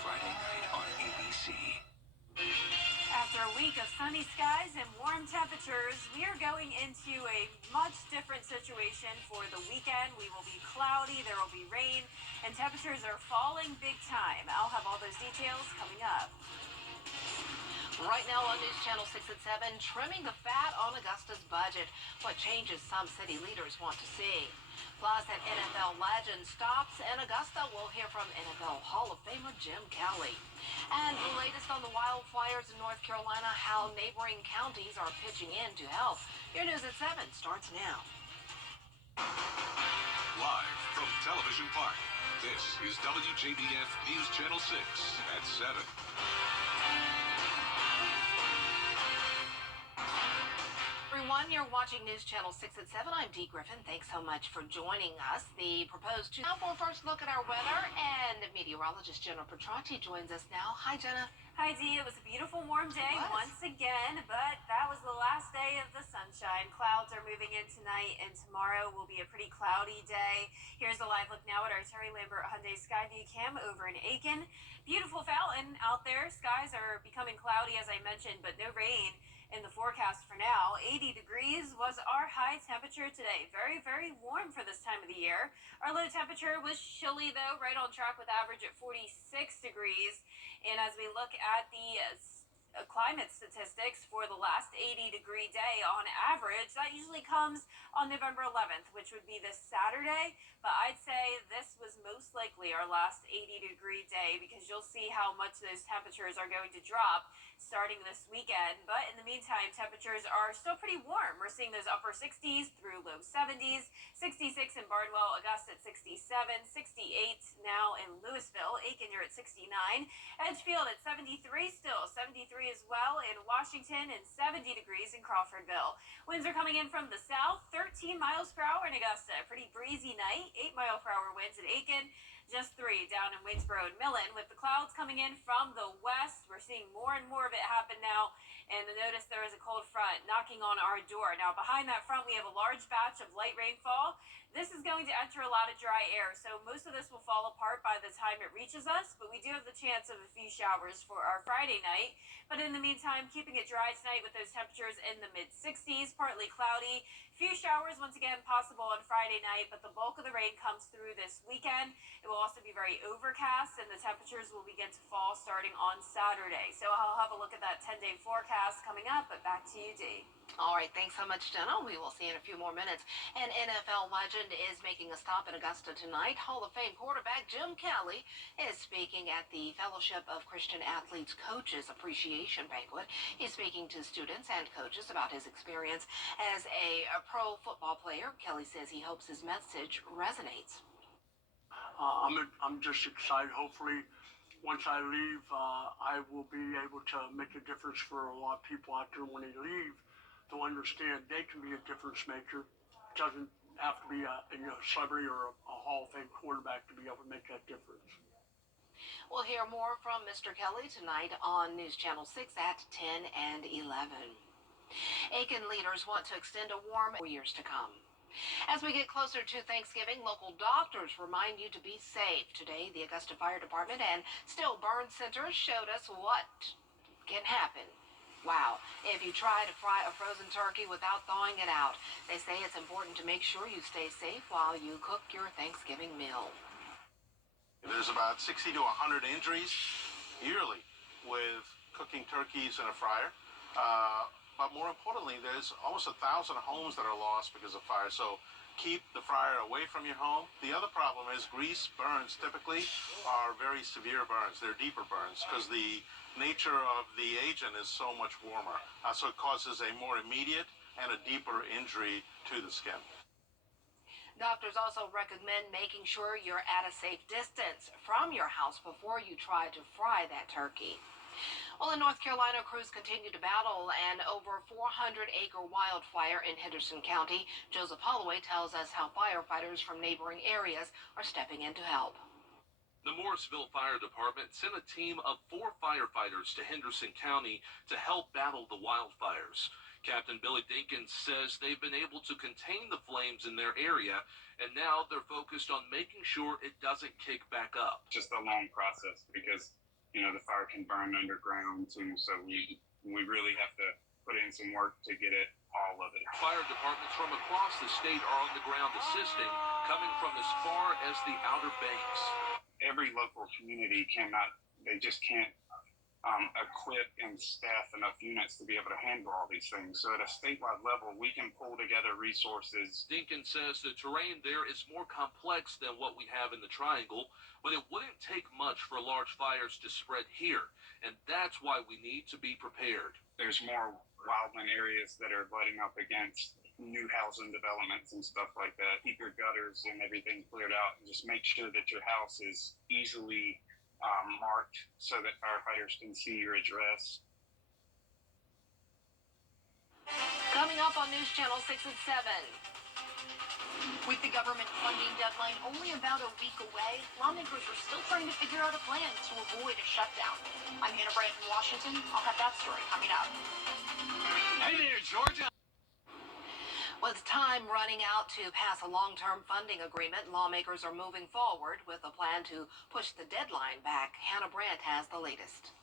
Friday night on ABC. After a week of sunny skies and warm temperatures, we are going into a much different situation for the weekend. We will be cloudy, there will be rain, and temperatures are falling big time. I'll have all those details coming up. Right now on News Channel 6 at 7, trimming the fat on Augusta's budget. What changes some city leaders want to see. Plus, an NFL legend stops in Augusta. We'll hear from NFL Hall of Famer Jim Kelly. And the latest on the wildfires in North Carolina, how neighboring counties are pitching in to help. Your News at 7 starts now. Live from Television Park, this is WJBF News Channel 6 at 7. Everyone, you're watching News Channel 6 at 7. I'm Dee Griffin. Thanks so much for joining us. The proposed now for a first look at our weather, and meteorologist Jenna Petrati joins us now. Hi, Jenna. Hi, Dee. It was a beautiful warm day once again, but that was the last day of the sunshine. Clouds are moving in tonight, and tomorrow will be a pretty cloudy day. Here's a live look now at our Terry Lambert Hyundai Skyview Cam over in Aiken. Beautiful fountain out there. Skies are becoming cloudy, as I mentioned, but no rain in the forecast for now. 80 degrees was our high temperature today. Very, very warm for this time of the year. Our low temperature was chilly, though, right on track with average at 46 degrees. And as we look at the climate statistics for the last 80-degree day on average, that usually comes on November 11th, which would be this Saturday. But I'd say this was most likely our last 80-degree day because you'll see how much those temperatures are going to drop starting this weekend. But in the meantime, temperatures are still pretty warm. We're seeing those upper 60s through low 70s, 66 in Barnwell, Augusta at 67, 68 now in Louisville, Aiken, you're at 69, Edgefield at 73 still, 73 as well in Washington, and 70 degrees in Crawfordville. Winds are coming in from the south, 13 miles per hour in Augusta. A pretty breezy night, 8-mile-per-hour winds at Aiken, just 3 down in Waynesboro and Millen. With the clouds coming in from the west, we're seeing more and more of it happen now. And notice there is a cold front knocking on our door. Now, behind that front, we have a large batch of light rainfall. This is going to enter a lot of dry air, so most of this will fall apart by the time it reaches us, but we do have the chance of a few showers for our Friday night. But in the meantime, keeping it dry tonight with those temperatures in the mid-60s, partly cloudy. Few showers once again possible on Friday night, but the bulk of the rain comes through this weekend. It will also be very overcast, and the temperatures will begin to fall starting on Saturday. So I'll have a look at that 10-day forecast coming up, but back to you, Dee. All right, thanks so much, Jenna. We will see you in a few more minutes. An NFL legend is making a stop in Augusta tonight. Hall of Fame quarterback Jim Kelly is speaking at the Fellowship of Christian Athletes Coaches Appreciation Banquet. He's speaking to students and coaches about his experience as a pro football player. Kelly says he hopes his message resonates. I'm just excited. Hopefully, once I leave, I will be able to make a difference for a lot of people out there when they leave, to understand they can be a difference maker. It doesn't have to be a celebrity or a Hall of Fame quarterback to be able to make that difference. We'll hear more from Mr. Kelly tonight on News Channel 6 at 10 and 11. Aiken leaders want to extend a warm for years to come. As we get closer to Thanksgiving, local doctors remind you to be safe. Today, the Augusta Fire Department and Still Burn Center showed us what can happen. Wow, if you try to fry a frozen turkey without thawing it out, they say it's important to make sure you stay safe while you cook your Thanksgiving meal. There's about 60 to 100 injuries yearly with cooking turkeys in a fryer. But more importantly, there's almost 1,000 homes that are lost because of fire. So keep the fryer away from your home. The other problem is grease burns typically are very severe burns. They're deeper burns because the nature of the agent is so much warmer. So it causes a more immediate and a deeper injury to the skin. Doctors also recommend making sure you're at a safe distance from your house before you try to fry that turkey. Well, in North Carolina, crews continue to battle an over 400-acre wildfire in Henderson County. Joseph Holloway tells us how firefighters from neighboring areas are stepping in to help. The Morrisville Fire Department sent a team of 4 firefighters to Henderson County to help battle the wildfires. Captain Billy Dinkins says they've been able to contain the flames in their area, and now they're focused on making sure it doesn't kick back up. Just a long process because, the fire can burn underground too, so we really have to put in some work to get it, all of it. Fire departments from across the state are on the ground assisting, coming from as far as the Outer Banks. Every local community they just can't equip and staff enough units to be able to handle all these things. So at a statewide level, we can pull together resources. Dinkins says the terrain there is more complex than what we have in the Triangle, but it wouldn't take much for large fires to spread here, and that's why we need to be prepared. There's more wildland areas that are butting up against new housing developments and stuff like that. Keep your gutters and everything cleared out, and just make sure that your house is easily marked so that firefighters can see your address. Coming up on News Channel 6 at 7. With the government funding deadline only about a week away, lawmakers are still trying to figure out a plan to avoid a shutdown. I'm Hannah Brandt in Washington. I'll have that story coming up. Hey there, Georgia. With time running out to pass a long-term funding agreement, lawmakers are moving forward with a plan to push the deadline back. Hannah Brandt has the latest.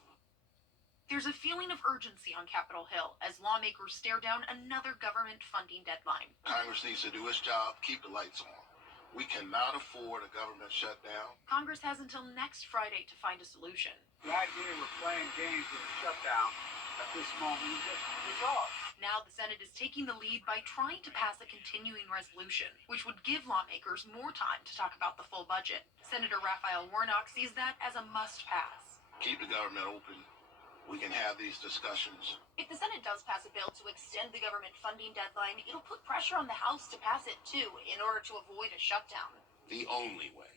There's a feeling of urgency on Capitol Hill as lawmakers stare down another government funding deadline. Congress needs to do its job, keep the lights on. We cannot afford a government shutdown. Congress has until next Friday to find a solution. The idea we're playing games with a shutdown at this moment is just bizarre. Now the Senate is taking the lead by trying to pass a continuing resolution, which would give lawmakers more time to talk about the full budget. Senator Raphael Warnock sees that as a must-pass. Keep the government open. We can have these discussions. If the Senate does pass a bill to extend the government funding deadline, it'll put pressure on the House to pass it too, in order to avoid a shutdown. The only way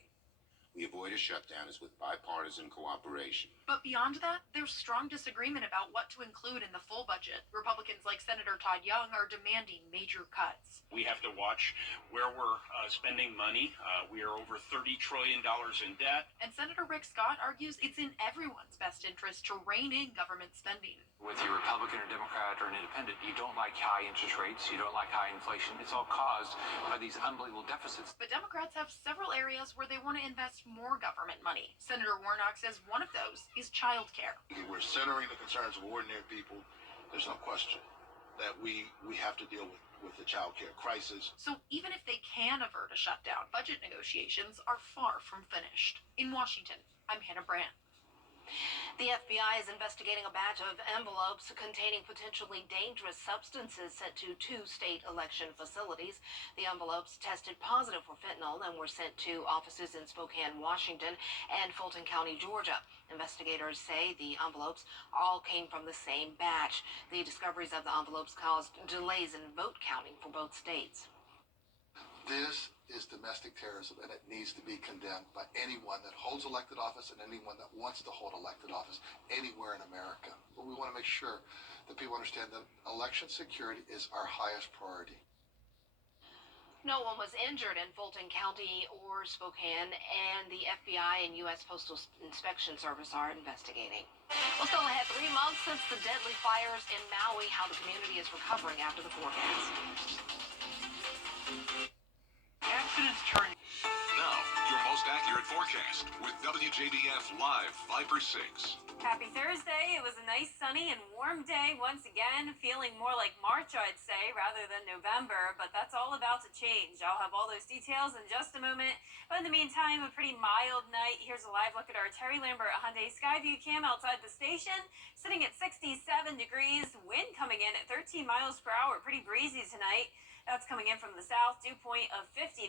we avoid a shutdown is with bipartisan cooperation. But beyond that, there's strong disagreement about what to include in the full budget. Republicans like Senator Todd Young are demanding major cuts. We have to watch where we're spending money. We are over $30 trillion in debt. And Senator Rick Scott argues it's in everyone's best interest to rein in government spending. Whether you're Republican or Democrat or an independent, you don't like high interest rates, you don't like high inflation. It's all caused by these unbelievable deficits. But Democrats have several areas where they want to invest more government money. Senator Warnock says one of those is child care. We're centering the concerns of ordinary people. There's no question that we have to deal with the child care crisis. So even if they can avert a shutdown, budget negotiations are far from finished. In Washington, I'm Hannah Brandt. The FBI is investigating a batch of envelopes containing potentially dangerous substances sent to 2 state election facilities. The envelopes tested positive for fentanyl and were sent to offices in Spokane, Washington, and Fulton County, Georgia. Investigators say the envelopes all came from the same batch. The discoveries of the envelopes caused delays in vote counting for both states. This is domestic terrorism, and it needs to be condemned by anyone that holds elected office and anyone that wants to hold elected office anywhere in America. But we want to make sure that people understand that election security is our highest priority. No one was injured in Fulton County or Spokane, and the FBI and U.S. Postal Inspection Service are investigating. Well, still ahead, 3 months since the deadly fires in Maui, how the community is recovering after the forecast. Accidents turn. Now, your most accurate forecast with WJBF Live 5/6. Happy Thursday. It was a nice, sunny, and warm day once again. Feeling more like March, I'd say, rather than November, but that's all about to change. I'll have all those details in just a moment. But in the meantime, a pretty mild night. Here's a live look at our Terry Lambert Hyundai Skyview cam outside the station, sitting at 67 degrees. Wind coming in at 13 miles per hour. Pretty breezy tonight. That's coming in from the south, dew point of 59.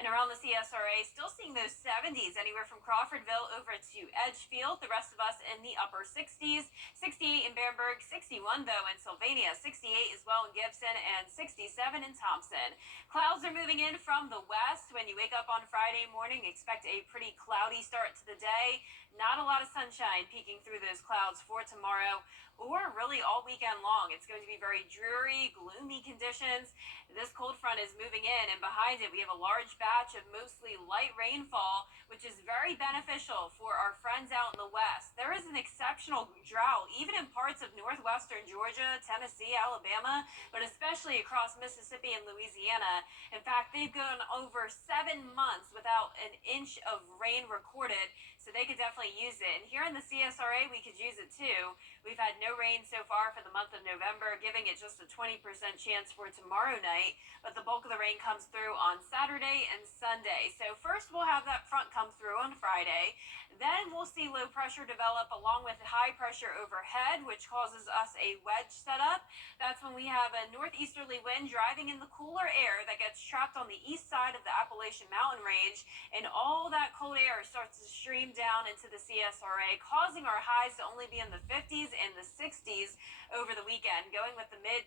And around the CSRA, still seeing those 70s, anywhere from Crawfordville over to Edgefield. The rest of us in the upper 60s. 68 in Bamberg, 61 though in Sylvania, 68 as well in Gibson, and 67 in Thompson. Clouds are moving in from the west. When you wake up on Friday morning, expect a pretty cloudy start to the day. Not a lot of sunshine peeking through those clouds for tomorrow or really all weekend long. It's going to be very dreary, gloomy conditions. This cold front is moving in, and behind it we have a large batch of mostly light rainfall, which is very beneficial for our friends out in the west. There is an an exceptional drought, even in parts of northwestern Georgia, Tennessee, Alabama, but especially across Mississippi and Louisiana. In fact, they've gone over 7 months without an inch of rain recorded, so they could definitely use it. And here in the CSRA, we could use it too. We've had no rain so far for the month of November, giving it just a 20% chance for tomorrow night, but the bulk of the rain comes through on Saturday and Sunday. So first we'll have that front come through on Friday. Then we'll see low pressure develop along with high pressure overhead, which causes us a wedge setup. That's when we have a northeasterly wind driving in the cooler air that gets trapped on the east side of the Appalachian Mountain Range, and all that cold air starts to stream down into the CSRA, causing our highs to only be in the 50s and the 60s over the weekend, going with the mid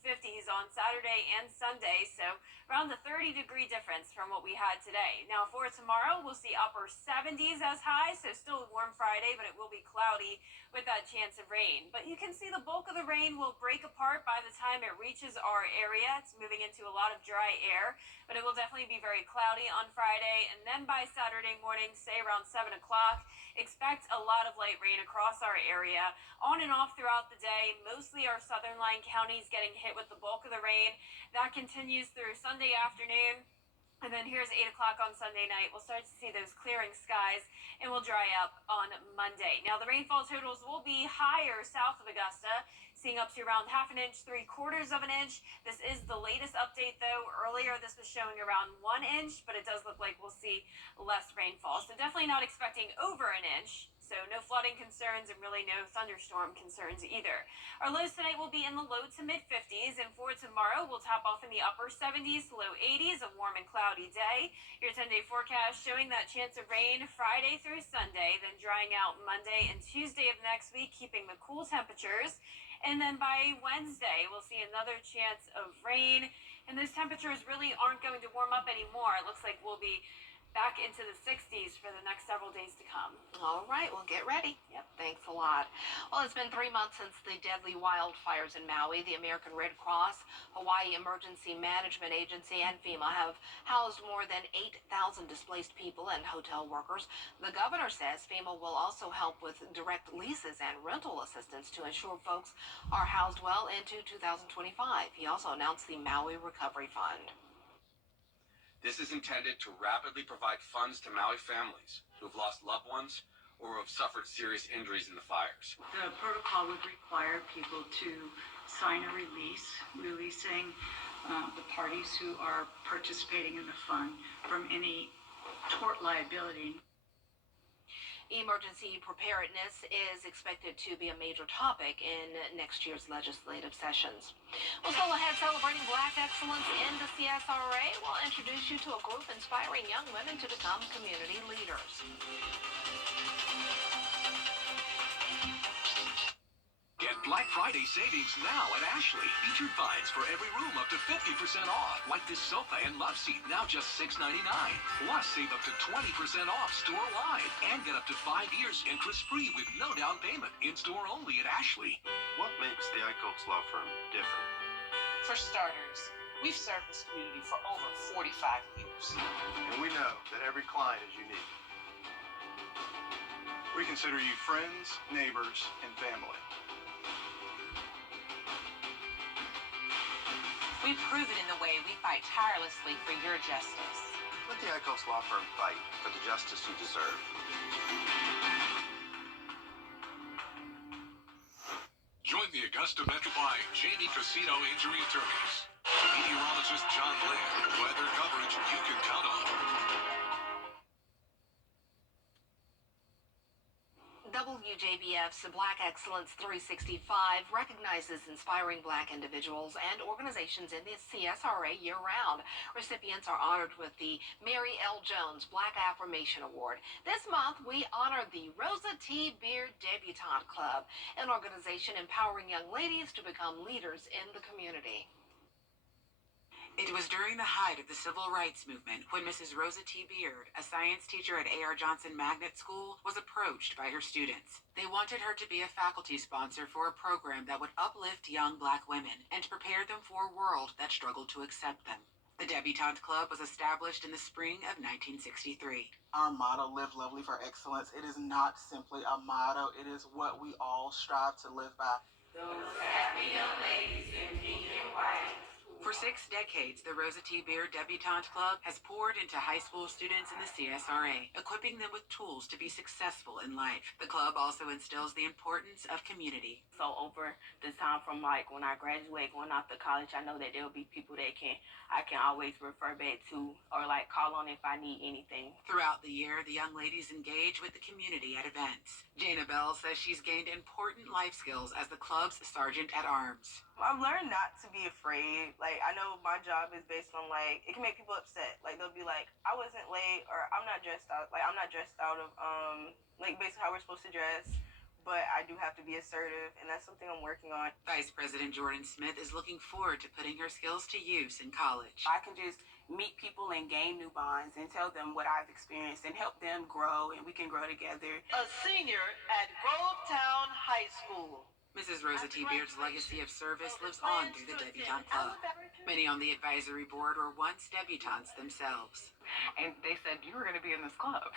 50s on Saturday and Sunday, so around the 30-degree difference from what we had today. Now for tomorrow, we'll see upper 70s as high, so still a warm Friday, but it will be cloudy with that chance of rain. But you can see the bulk of the rain will break apart by the time it reaches our area. It's moving into a lot of dry air, but it will definitely be very cloudy on Friday, and then by Saturday morning, say around 7 o'clock, expect a lot of light rain across our area, on and off throughout the day. Mostly our southern line counties getting hit with the bulk of the rain. That continues through Sunday afternoon. And then here's 8 o'clock on Sunday night. We'll start to see those clearing skies, and we'll dry up on Monday. Now, the rainfall totals will be higher south of Augusta, seeing up to around half an inch, 3/4 of an inch. This is the latest update, though. Earlier, this was showing around 1 inch, but it does look like we'll see less rainfall. So definitely not expecting over an inch. So no flooding concerns and really no thunderstorm concerns either. Our lows tonight will be in the low to mid 50s, and for tomorrow, we'll top off in the upper 70s to low 80s, a warm and cloudy day. Your 10-day forecast showing that chance of rain Friday through Sunday, then drying out Monday and Tuesday of next week, keeping the cool temperatures. And then by Wednesday, we'll see another chance of rain, and those temperatures really aren't going to warm up anymore. It looks like we'll be back into the 60s for the next several days to come. All right, well, get ready. Yep. Thanks a lot. Well, it's been 3 months since the deadly wildfires in Maui. The American Red Cross, Hawaii Emergency Management Agency, and FEMA have housed more than 8,000 displaced people and hotel workers. The governor says FEMA will also help with direct leases and rental assistance to ensure folks are housed well into 2025. He also announced the Maui Recovery Fund. This is intended to rapidly provide funds to Maui families who have lost loved ones or who have suffered serious injuries in the fires. The protocol would require people to sign a release, releasing the parties who are participating in the fund from any tort liability. Emergency preparedness is expected to be a major topic in next year's legislative sessions. Well, still ahead, celebrating Black excellence in the CSRA. We'll introduce you to a group inspiring young women to become community leaders. Get Black Friday savings now at Ashley. Featured finds for every room up to 50% off. Like this sofa and love seat, now just $6.99. Plus, save up to 20% off store-wide. And get up to 5 years interest-free with no down payment. In-store only at Ashley. What makes the Eichholz Law Firm different? For starters, we've served this community for over 45 years. And we know that every client is unique. We consider you friends, neighbors, and family. We prove it in the way we fight tirelessly for your justice. Let the Eichholz Law Firm fight for the justice you deserve. Join the Augusta Metropolitan Jamie Casino Injury Attorneys. Meteorologist John Land. Weather coverage you can count on. WJBF's Black Excellence 365 recognizes inspiring Black individuals and organizations in the CSRA year-round. Recipients are honored with the Mary L. Jones Black Affirmation Award. This month, we honor the Rosa T. Beard Debutante Club, an organization empowering young ladies to become leaders in the community. It was during the height of the Civil Rights Movement when Mrs. Rosa T. Beard, a science teacher at A.R. Johnson Magnet School, was approached by her students. They wanted her to be a faculty sponsor for a program that would uplift young Black women and prepare them for a world that struggled to accept them. The Debutante Club was established in the spring of 1963. Our motto, Live Lovely for Excellence, it is not simply a motto, it is what we all strive to live by. Those happy young ladies in pink and white. For 6 decades, the Rosa T. Beard Debutante Club has poured into high school students in the CSRA, equipping them with tools to be successful in life. The club also instills the importance of community. So over the time from like when I graduate, going off to college, I know that there will be people that I can always refer back to or like call on if I need anything. Throughout the year, the young ladies engage with the community at events. Jana Bell says she's gained important life skills as the club's sergeant at arms. I've learned not to be afraid. Like, I know my job is based on, like, it can make people upset. Like, they'll be like, I wasn't late, or I'm not dressed out. Like, I'm not dressed out of, like, basically how we're supposed to dress. But I do have to be assertive, and that's something I'm working on. Vice President Jordan Smith is looking forward to putting her skills to use in college. I can just meet people and gain new bonds and tell them what I've experienced and help them grow, and we can grow together. A senior at Grovetown High School. Mrs. Rosa T. Beard's legacy of service lives on through the Debutante Club. Many on the advisory board were once debutantes themselves. And they said, you were going to be in this club.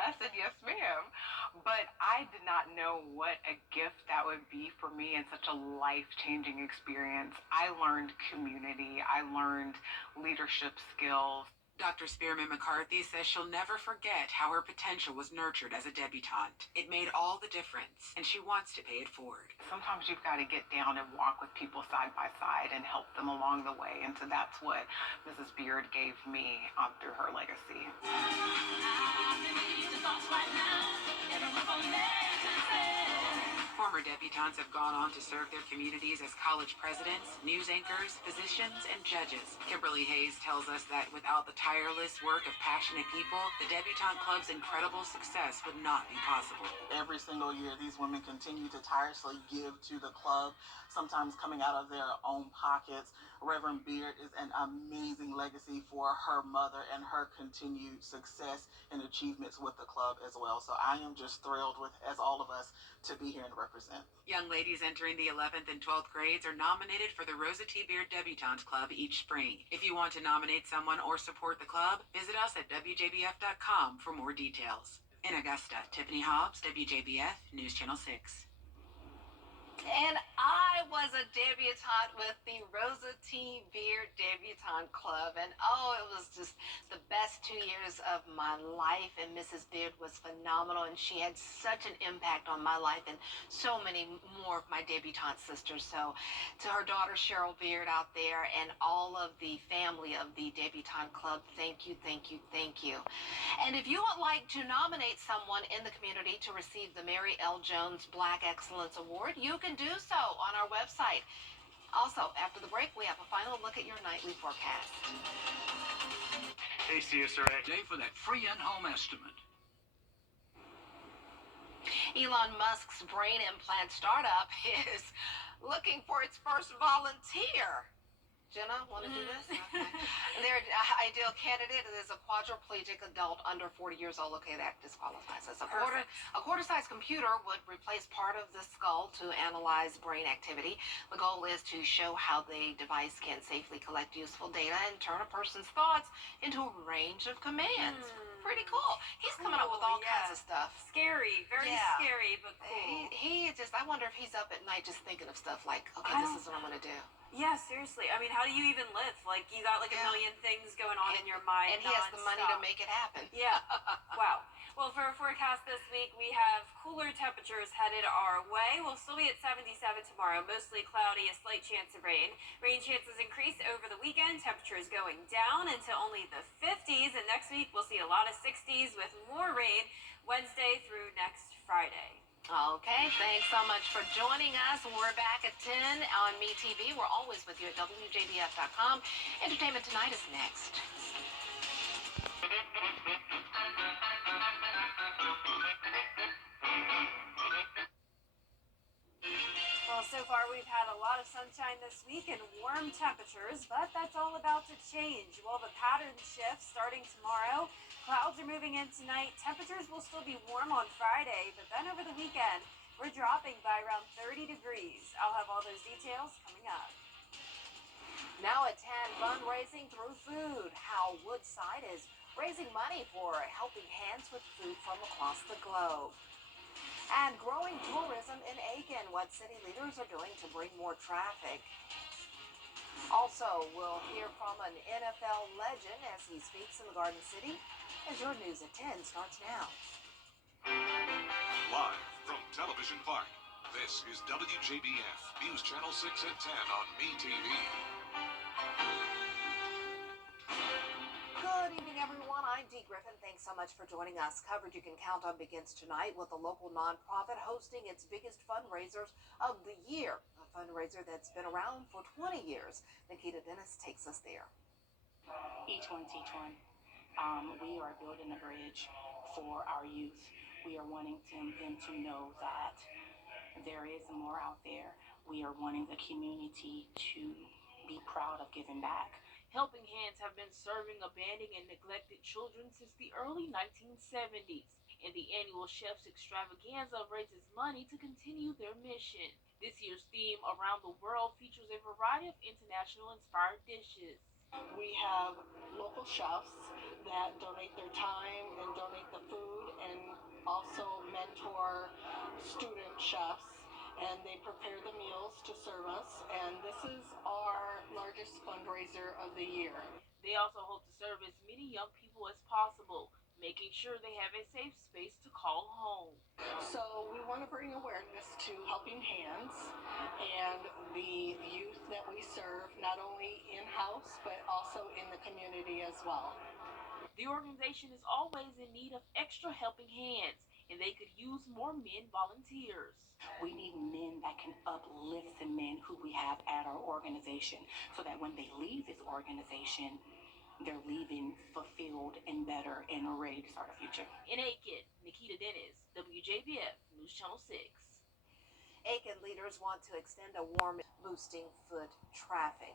I said, yes, ma'am. But I did not know what a gift that would be for me and such a life-changing experience. I learned community. I learned leadership skills. Dr. Spearman McCarthy says she'll never forget how her potential was nurtured as a debutante. It made all the difference, and she wants to pay it forward. Sometimes you've got to get down and walk with people side by side and help them along the way. And so that's what Mrs. Beard gave me through her legacy. Former debutantes have gone on to serve their communities as college presidents, news anchors, physicians, and judges. Kimberly Hayes tells us that without the tireless work of passionate people, the Debutante Club's incredible success would not be possible. Every single year, these women continue to tirelessly give to the club, sometimes coming out of their own pockets. Reverend Beard is an amazing legacy for her mother and her continued success and achievements with the club as well. So I am just thrilled with, as all of us, to be here and represent. Young ladies entering the 11th and 12th grades are nominated for the Rosa T. Beard Debutante Club each spring. If you want to nominate someone or support the club, visit us at WJBF.com for more details. In Augusta, Tiffany Hobbs, WJBF, News Channel 6. And I was a debutante with the Rosa T. Beard Debutante Club. And oh, it was just the best 2 years of my life. And Mrs. Beard was phenomenal. And she had such an impact on my life and so many more of my debutante sisters. So to her daughter, Cheryl Beard out there, and all of the family of the Debutante Club, thank you, thank you, thank you. And if you would like to nominate someone in the community to receive the Mary L. Jones Black Excellence Award, you can do so on our website. Also, after the break, we have a final look at your nightly forecast. Hey, CSRA. Day for that free in-home estimate. Elon Musk's brain implant startup is looking for its first volunteer. Jenna, want to do this? Okay. Their ideal candidate is a quadriplegic adult under 40 years old. Okay, that disqualifies us. A quarter-size computer would replace part of the skull to analyze brain activity. The goal is to show how the device can safely collect useful data and turn a person's thoughts into a range of commands. Pretty cool. He's coming up with all kinds of stuff. Scary, very scary, but cool. He just, I wonder if he's up at night just thinking of stuff like, okay, this is what I'm going to do. Yeah, seriously. I mean, how do you even live? Like, you got like a million things going on in your mind. And he has the money to make it happen. Yeah. Wow. Well, for our forecast this week, we have cooler temperatures headed our way. We'll still be at 77 tomorrow. Mostly cloudy, a slight chance of rain. Rain chances increase over the weekend. Temperatures going down into only the 50s. And next week, we'll see a lot of 60s with more rain Wednesday through next Friday. Okay, thanks so much for joining us. We're back at 10 on MeTV. We're always with you at WJBF.com. Entertainment Tonight is next. Well, so far we've had a lot of sunshine this week and warm temperatures, but that's all about to change. Well, the pattern shifts starting tomorrow. Clouds are moving in tonight. Temperatures will still be warm on Friday, but then over the weekend, we're dropping by around 30 degrees. I'll have all those details coming up. Now at 10, fundraising through food. How Woodside is raising money for Helping Hands with food from across the globe. And growing tourism in Aiken, what city leaders are doing to bring more traffic. Also, we'll hear from an NFL legend as he speaks in the Garden City. As your news at 10 starts now. Live from Television Park, this is WJBF News Channel 6 at 10 on MeTV. Good evening, everyone. I'm Dee Griffin. Thanks so much for joining us. Coverage you can count on begins tonight with a local nonprofit hosting its biggest fundraisers of the year, a fundraiser that's been around for 20 years. Nikita Dennis takes us there. Each one teach one. We are building a bridge for our youth. We are wanting them to know that there is more out there. We are wanting the community to be proud of giving back. Helping Hands have been serving abandoned and neglected children since the early 1970s, and the annual Chef's Extravaganza raises money to continue their mission. This year's theme around the world features a variety of international inspired dishes. We have local chefs that donate their time and donate the food, and also mentor student chefs, and they prepare the meals to serve us, and this is our largest fundraiser of the year. They also hope to serve as many young people as possible, making sure they have a safe space to call home. So we want to bring awareness to Helping Hands and the youth that we serve, not only in-house, but also in the community as well. The organization is always in need of extra helping hands, and they could use more men volunteers. We need men that can uplift the men who we have at our organization, so that when they leave this organization, they're leaving fulfilled and better and ready to start a future. In Aiken, Nikita Dennis, WJBF News Channel 6. Aiken leaders want to extend a warm, boosting foot traffic.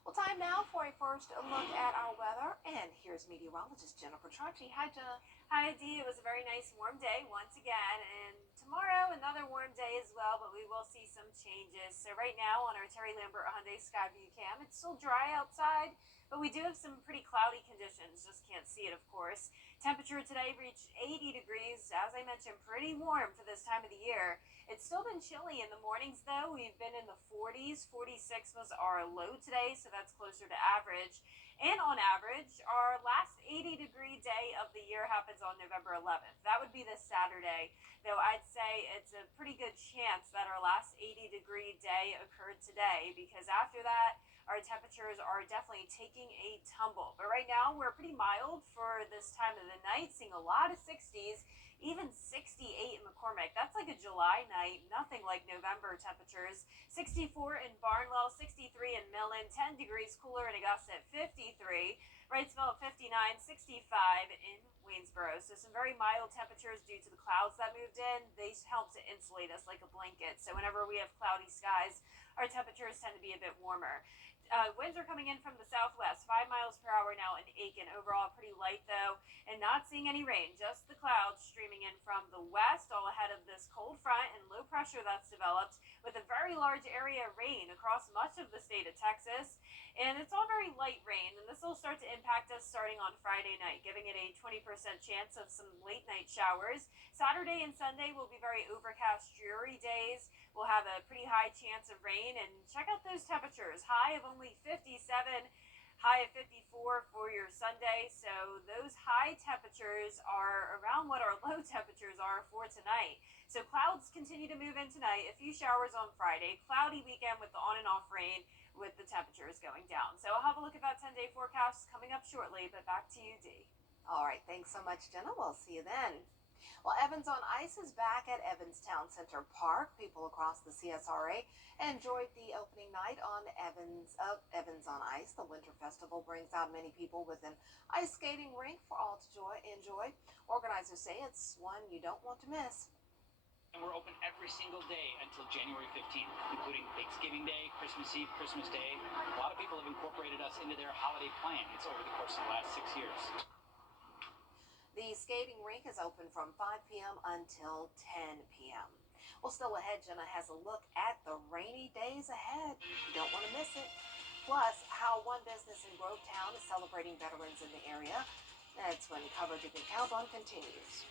Well, time now for a first look at our weather, and here's meteorologist Jennifer Tracci. Hi, Jenna. Hi, Dee. It was a very nice warm day once again, and tomorrow another warm day as well, but we will see some changes. So right now on our Terry Lambert Hyundai Skyview cam, it's still dry outside, but we do have some pretty cloudy conditions. Just can't see it, of course. Temperature today reached 80 degrees. As I mentioned, pretty warm for this time of the year. It's still been chilly in the mornings, though. We've been in the 40s. 46 was our low today, so that's closer to average. And on average, our last 80-degree day of the year happens on November 11th. That would be this Saturday, though I'd say it's a pretty good chance that our last 80-degree day occurred today, because after that, our temperatures are definitely taking a tumble. But right now, we're pretty mild for this time of the night, seeing a lot of 60s, even 68 in McCormick. That's like a July night, nothing like November temperatures. 64 in Barnwell, 63 in Millen, 10 degrees cooler in Augusta at 53, Wrightsville at 59, 65 in Waynesboro. So some very mild temperatures due to the clouds that moved in. They help to insulate us like a blanket. So whenever we have cloudy skies, our temperatures tend to be a bit warmer. Winds are coming in from the southwest, 5 miles per hour now in Aiken. Overall, pretty light, though, and not seeing any rain, just the clouds streaming in from the west, all ahead of this cold front and low pressure that's developed, with a very large area of rain across much of the state of Texas. And it's all very light rain, and this will start to impact us starting on Friday night, giving it a 20% chance of some late night showers. Saturday and Sunday will be very overcast, dreary days. We'll have a pretty high chance of rain, and check out those temperatures. High of only 57, high of 54 for your Sunday. So those high temperatures are around what our low temperatures are for tonight. So clouds continue to move in tonight. A few showers on Friday. Cloudy weekend with the on and off rain, with the temperatures going down. So I'll have a look at that 10-day forecast coming up shortly, but back to you, Dee. All right, thanks so much, Jenna. We'll see you then. Well, Evans on Ice is back at Evans Town Center Park. People across the CSRA enjoyed the opening night on Evans on Ice. The Winter Festival brings out many people with an ice skating rink for all to enjoy. Organizers say it's one you don't want to miss. And we're open every single day until January 15th, including Thanksgiving Day, Christmas Eve, Christmas Day. A lot of people have incorporated us into their holiday plans over the course of the last 6 years. The skating rink is open from 5 p.m. until 10 p.m. Well, still ahead, Jenna has a look at the rainy days ahead. You don't want to miss it. Plus, how one business in Grovetown is celebrating veterans in the area. That's when coverage you can count on continues.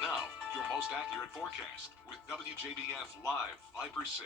Now, your most accurate forecast with WJBF Live Viper 6.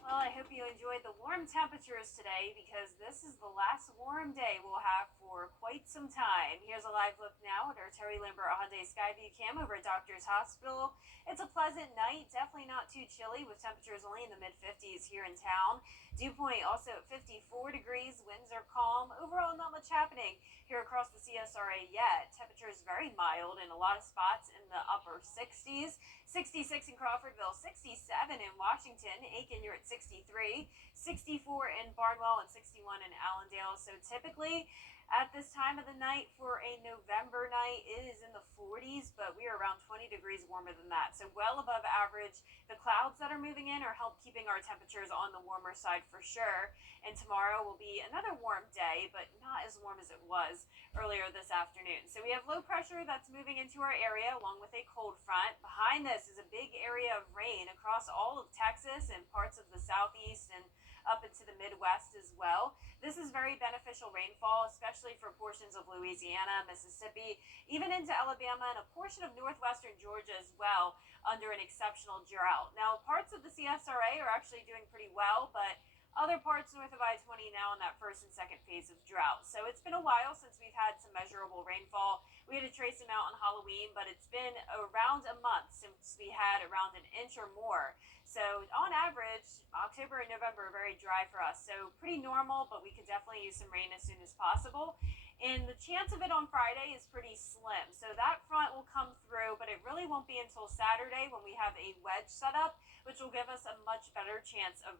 Well, I hope you enjoyed the warm temperatures today because this is the last warm day we'll have for quite some time. Here's a live look now at our Terry Lambert Hyundai Skyview cam over at Doctors Hospital. It's a pleasant night, definitely not too chilly with temperatures only in the mid-50s here in town. Dew point also at 54 degrees, winds are calm. Overall, not much happening here across the CSRA yet. Temperatures very mild in a lot of spots in the upper 60s. 66 in Crawfordville, 67 in Washington, Aiken, you're at 63, 64 in Barnwell, and 61 in Allendale. So typically at this time of the night for a November night, it is in the 40s, but we are around 20 degrees warmer than that. So well above average. The clouds that are moving in are help keeping our temperatures on the warmer side for sure. And tomorrow will be another warm day, but not as warm as it was earlier this afternoon. So we have low pressure that's moving into our area along with a cold front. Behind this is a big area of rain across all of Texas and parts of the southeast and up into the Midwest as well. This is very beneficial rainfall, especially for portions of Louisiana, Mississippi, even into Alabama and a portion of northwestern Georgia as well under an exceptional drought. Now, parts of the CSRA are actually doing pretty well, but other parts north of I-20 now in that first and second phase of drought. So it's been a while since we've had some measurable rainfall. We had a trace amount on Halloween, but it's been around a month since we had around an inch or more. So on average, October and November are very dry for us. So pretty normal, but we could definitely use some rain as soon as possible. And the chance of it on Friday is pretty slim. So that front will come through, but it really won't be until Saturday when we have a wedge set up, which will give us a much better chance of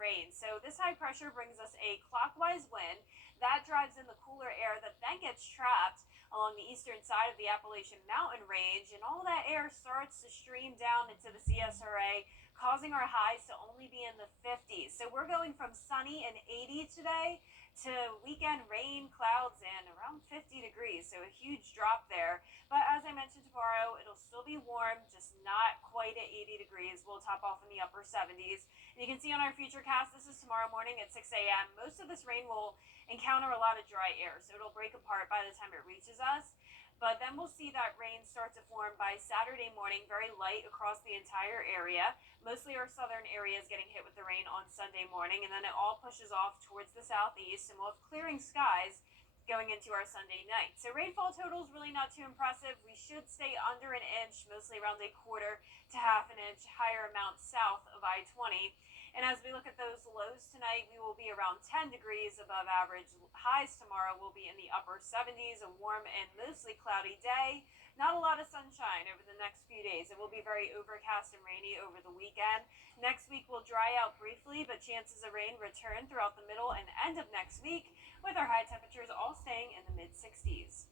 rain. So this high pressure brings us a clockwise wind. That drives in the cooler air that then gets trapped along the eastern side of the Appalachian Mountain Range, and all that air starts to stream down into the CSRA, causing our highs to only be in the 50s. So we're going from sunny and 80 today to weekend rain, clouds, and around 50 degrees. So a huge drop there. But as I mentioned, tomorrow it'll still be warm, just not quite at 80 degrees. We'll top off in the upper 70s. And you can see on our futurecast, this is tomorrow morning at 6 a.m. Most of this rain will encounter a lot of dry air, so it'll break apart by the time it reaches us. But then we'll see that rain start to form by Saturday morning, very light across the entire area. Mostly our southern area is getting hit with the rain on Sunday morning, and then it all pushes off towards the southeast, and we'll have clearing skies going into our Sunday night. So rainfall totals really not too impressive. We should stay under an inch, mostly around a quarter to half an inch, higher amounts south of I-20. And as we look at those lows tonight, we will be around 10 degrees above average. Highs tomorrow will be in the upper 70s, a warm and mostly cloudy day. Not a lot of sunshine over the next few days. It will be very overcast and rainy over the weekend. Next week will dry out briefly, but chances of rain return throughout the middle and end of next week, with our high temperatures all staying in the mid-60s.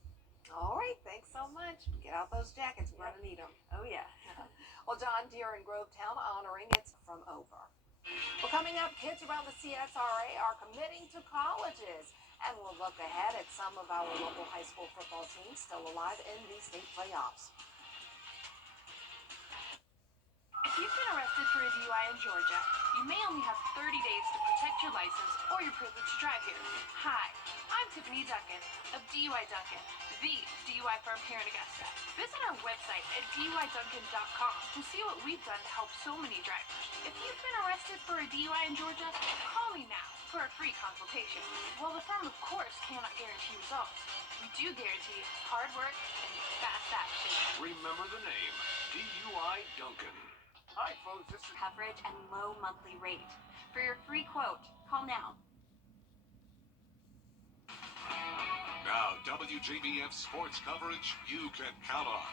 All right, thanks so much. Get out those jackets. We're going to need them. Oh, yeah. Well, John Deere in Grovetown honoring it's from over. Well, coming up, kids around the CSRA are committing to colleges. And we'll look ahead at some of our local high school football teams still alive in the state playoffs. If you've been arrested for a DUI in Georgia, you may only have 30 days to protect your license or your privilege to drive here. Hi, I'm Tiffany Duncan of DUI Duncan, the DUI firm here in Augusta. Visit our website at DUIDuncan.com to see what we've done to help so many drivers. If you've been arrested for a DUI in Georgia, call me now for a free consultation. While the firm, of course, cannot guarantee results, we do guarantee hard work and fast action. Remember the name, DUI Duncan. Hi, folks. This is Coverage and low monthly rate. For your free quote, call now. Now, WJBF sports coverage you can count on.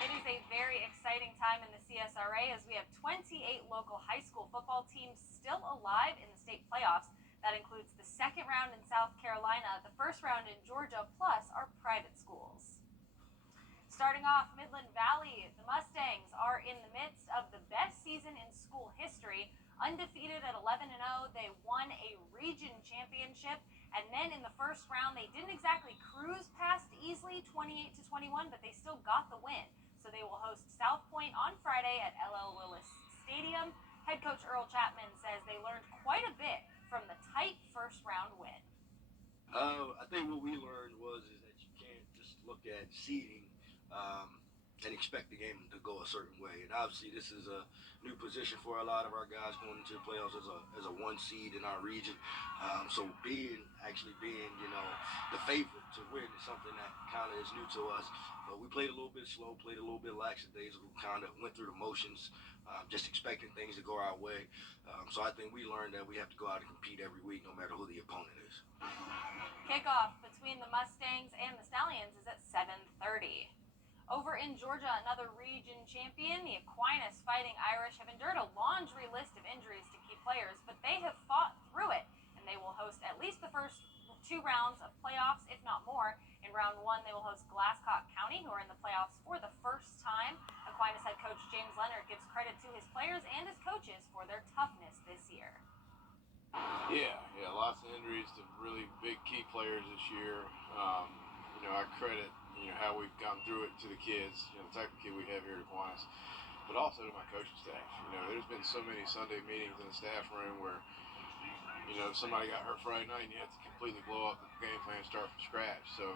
It is a very exciting time in the CSRA as we have 28 local high school football teams still alive in the state playoffs. That includes the second round in South Carolina, the first round in Georgia, plus our private schools. Starting off, Midland Valley, the Mustangs are in the midst of the best season in school history. Undefeated at 11-0, they won a region championship. And then in the first round, they didn't exactly cruise past easily, 28-21, but they still got the win. So they will host South Point on Friday at LL Willis Stadium. Head coach Earl Chapman says they learned quite a bit from the tight first round win. I think what we learned is that you can't just look at seeding and expect the game to go a certain way. And obviously, this is a new position for a lot of our guys going into the playoffs as a one seed in our region. So actually being, the favorite to win is something that kind of is new to us. But we played a little bit slow, played a little bit lackadaisical, kind of went through the motions, just expecting things to go our way. So I think we learned that we have to go out and compete every week, no matter who the opponent is. Kickoff between the Mustangs and the Stallions is at 7:30. Over in Georgia, another region champion, the Aquinas Fighting Irish, have endured a laundry list of injuries to key players, but they have fought through it, and they will host at least the first 2 rounds of playoffs, if not more. In round 1, they will host Glasscock County, who are in the playoffs for the first time. Aquinas head coach James Leonard gives credit to his players and his coaches for their toughness this year. Yeah, lots of injuries to really big key players this year. I credit, how we've gone through it to the kids, the type of kid we have here at Aquinas, but also to my coaching staff. There's been so many Sunday meetings in the staff room where, somebody got hurt Friday night and you have to completely blow up the game plan and start from scratch. So,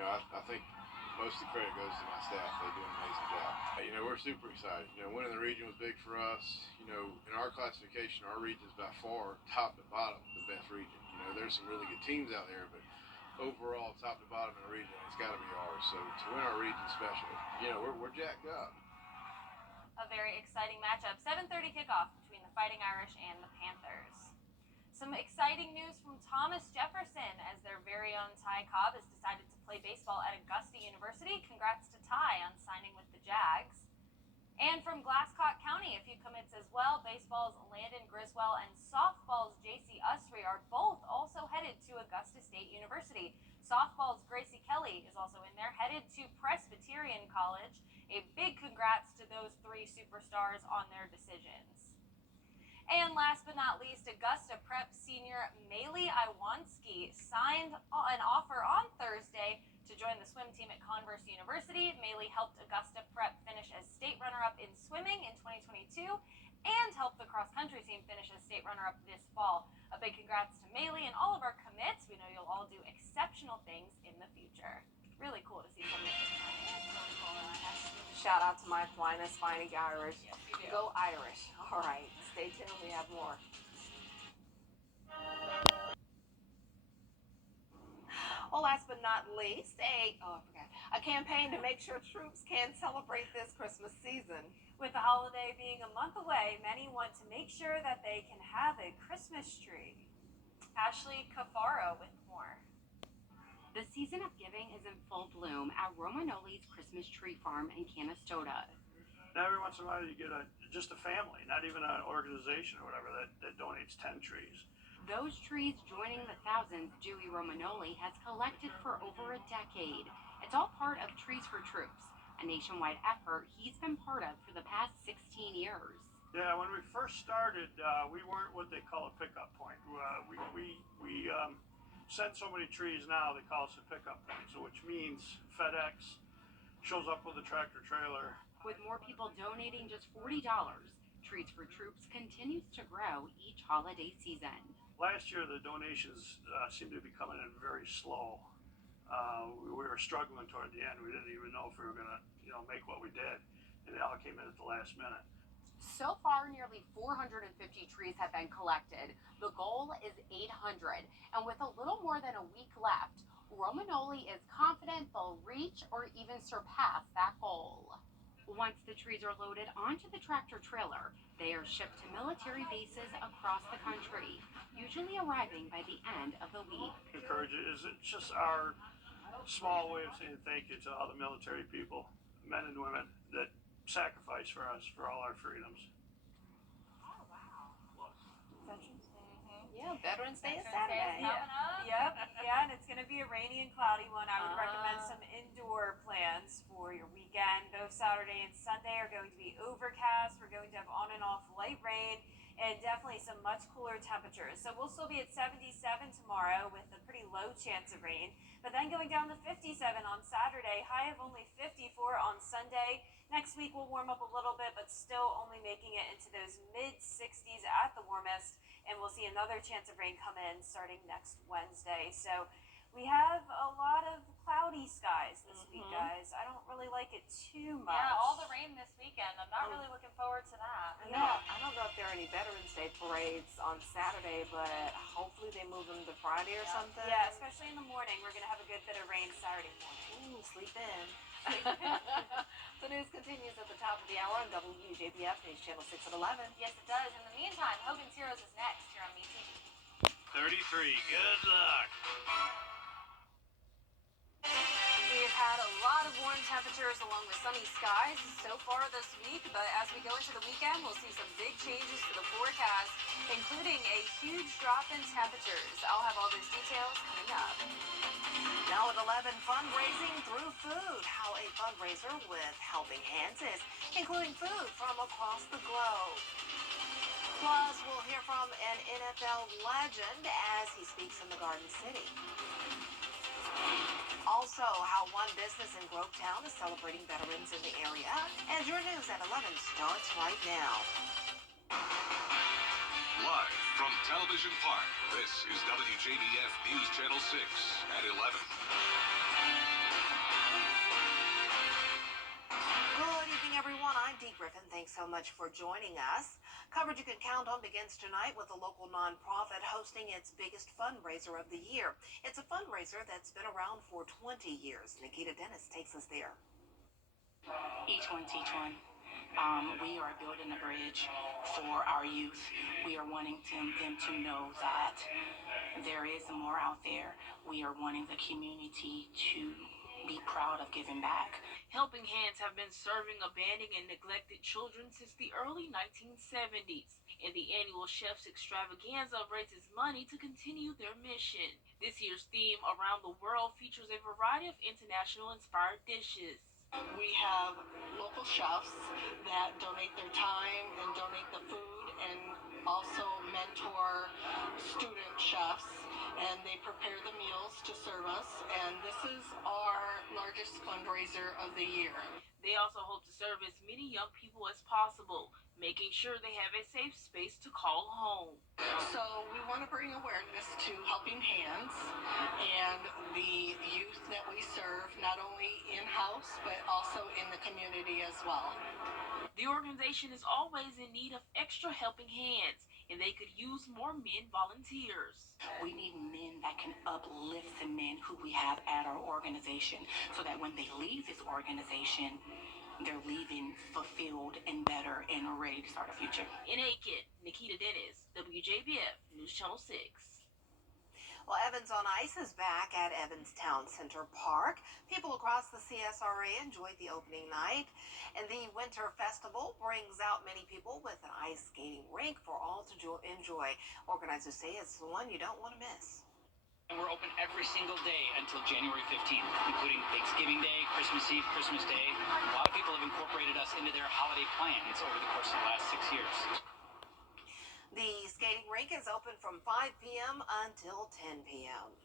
I think most of the credit goes to my staff. They do an amazing job. We're super excited. Winning the region was big for us. In our classification, our region is by far, top to bottom, the best region. There's some really good teams out there, but overall, top to bottom in the region, it's got to be ours. So to win our region especially, we're jacked up. A very exciting matchup. 7:30 kickoff between the Fighting Irish and the Panthers. Some exciting news from Thomas Jefferson as their very own Ty Cobb has decided to play baseball at Augusta University. Congrats to Ty on signing with the Jags. And from Glasscock County, a few commits as well. Baseball's Landon Griswell and softball's JC Usry are both also headed to Augusta State University. Softball's Gracie Kelly is also in there, headed to Presbyterian College. A big congrats to those 3 superstars on their decisions. And last but not least, Augusta Prep senior Maylee Iwanski signed an offer on Thursday to join the swim team at Converse University. Maylee helped Augusta Prep finish as state runner-up in swimming in 2022 and helped the cross-country team finish as state runner-up this fall. A big congrats to Maylee and all of our commits. We know you'll all do exceptional things in the future. Really cool to see some of Shout out to my Aquinas Fighting Irish. Go Irish. All right, stay tuned. We have more. Well, last but not least, a campaign to make sure troops can celebrate this Christmas season. With the holiday being a month away, many want to make sure that they can have a Christmas tree. Ashley Cafaro with more. The season of giving is in full bloom at Romanoli's Christmas Tree Farm in Canastota. Now, every once in a while, you get just a family, not even an organization or whatever, that donates 10 trees. Those trees joining the thousands Dewey Romanoli has collected for over a decade. It's all part of Trees for Troops, a nationwide effort he's been part of for the past 16 years. Yeah, when we first started, we weren't what they call a pickup point. We send so many trees now, they call us a pickup point, so which means FedEx shows up with a tractor trailer. With more people donating just $40, Trees for Troops continues to grow each holiday season. Last year, the donations seemed to be coming in very slow. We were struggling toward the end. We didn't even know if we were going to, make what we did, and it all came in at the last minute. So far, nearly 450 trees have been collected. The goal is 800, and with a little more than a week left, Romanoli is confident they'll reach or even surpass that goal. Once the trees are loaded onto the tractor trailer, they are shipped to military bases across the country, usually arriving by the end of the week. Encourage it. It's just our small way of saying thank you to all the military people, men and women, that sacrifice for us, for all our freedoms. Yeah, Veterans Day is Veterans Day Saturday. is coming up. Yep, and it's going to be a rainy and cloudy one. I would recommend some indoor plans for your weekend. Both Saturday and Sunday are going to be overcast. We're going to have on and off light rain. and definitely some much cooler temperatures. So we'll still be at 77 tomorrow with a pretty low chance of rain, but then going down to 57 on Saturday, high of only 54 on Sunday. Next week will warm up a little bit, but still only making it into those mid-60s at the warmest, and we'll see another chance of rain come in starting next Wednesday. So we have a lot of cloudy skies this week, guys. I don't really like it too much. Yeah, all the rain this weekend. I'm not really looking forward to that. I don't know if there are any Veterans Day parades on Saturday, but hopefully they move them to Friday or something. Yeah, especially in the morning. We're going to have a good bit of rain Saturday morning. Ooh, sleep in. The news continues at the top of the hour on WJBF News Channel 6 at 11. Yes, it does. In the meantime, Hogan's Heroes is next here on MeTV. 33. Good luck. We've had a lot of warm temperatures along with sunny skies so far this week, but as we go into the weekend, we'll see some big changes to the forecast, including a huge drop in temperatures. I'll have all those details coming up. Now at 11, fundraising through food. How a fundraiser with Helping Hands is, including food from across the globe. Plus, we'll hear from an NFL legend as he speaks in the Garden City. Also, how one business in Grovetown is celebrating veterans in the area. And your news at 11 starts right now. Live from Television Park, this is WJBF News Channel 6 at 11. Good evening, everyone. I'm Dee Griffin. Thanks so much for joining us. Coverage you can count on begins tonight with a local nonprofit hosting its biggest fundraiser of the year. It's a fundraiser that's been around for 20 years. Nikita Dennis takes us there. Each one teach one. We are building a bridge for our youth. We are wanting them to know that there is more out there. We are wanting the community to be proud of giving back. Helping Hands have been serving abandoned and neglected children since the early 1970s, and the annual Chef's Extravaganza raises money to continue their mission. This year's theme around the world features a variety of international-inspired dishes. We have local chefs that donate their time and donate the food, and also mentor student chefs, and they prepare the meals to serve us, and this is our largest fundraiser of the year. They also hope to serve as many young people as possible, making sure they have a safe space to call home. So we want to bring awareness to Helping Hands and the youth that we serve, not only in-house, but also in the community as well. The organization is always in need of extra helping hands, and they could use more men volunteers. We need men that can uplift the men who we have at our organization so that when they leave this organization, they're leaving fulfilled and better and ready to start a future. In Aiken, Nikita Dennis, WJBF News Channel 6. Well, Evans on Ice is back at Evans Town Center Park. People across the CSRA enjoyed the opening night, and the Winter Festival brings out many people with an ice skating rink for all to enjoy. Organizers say it's the one you don't want to miss. And we're open every single day until January 15th, including Thanksgiving Day, Christmas Eve, Christmas Day. A lot of people have incorporated us into their holiday plans over the course of the last 6 years. The skating rink is open from 5 p.m. until 10 p.m.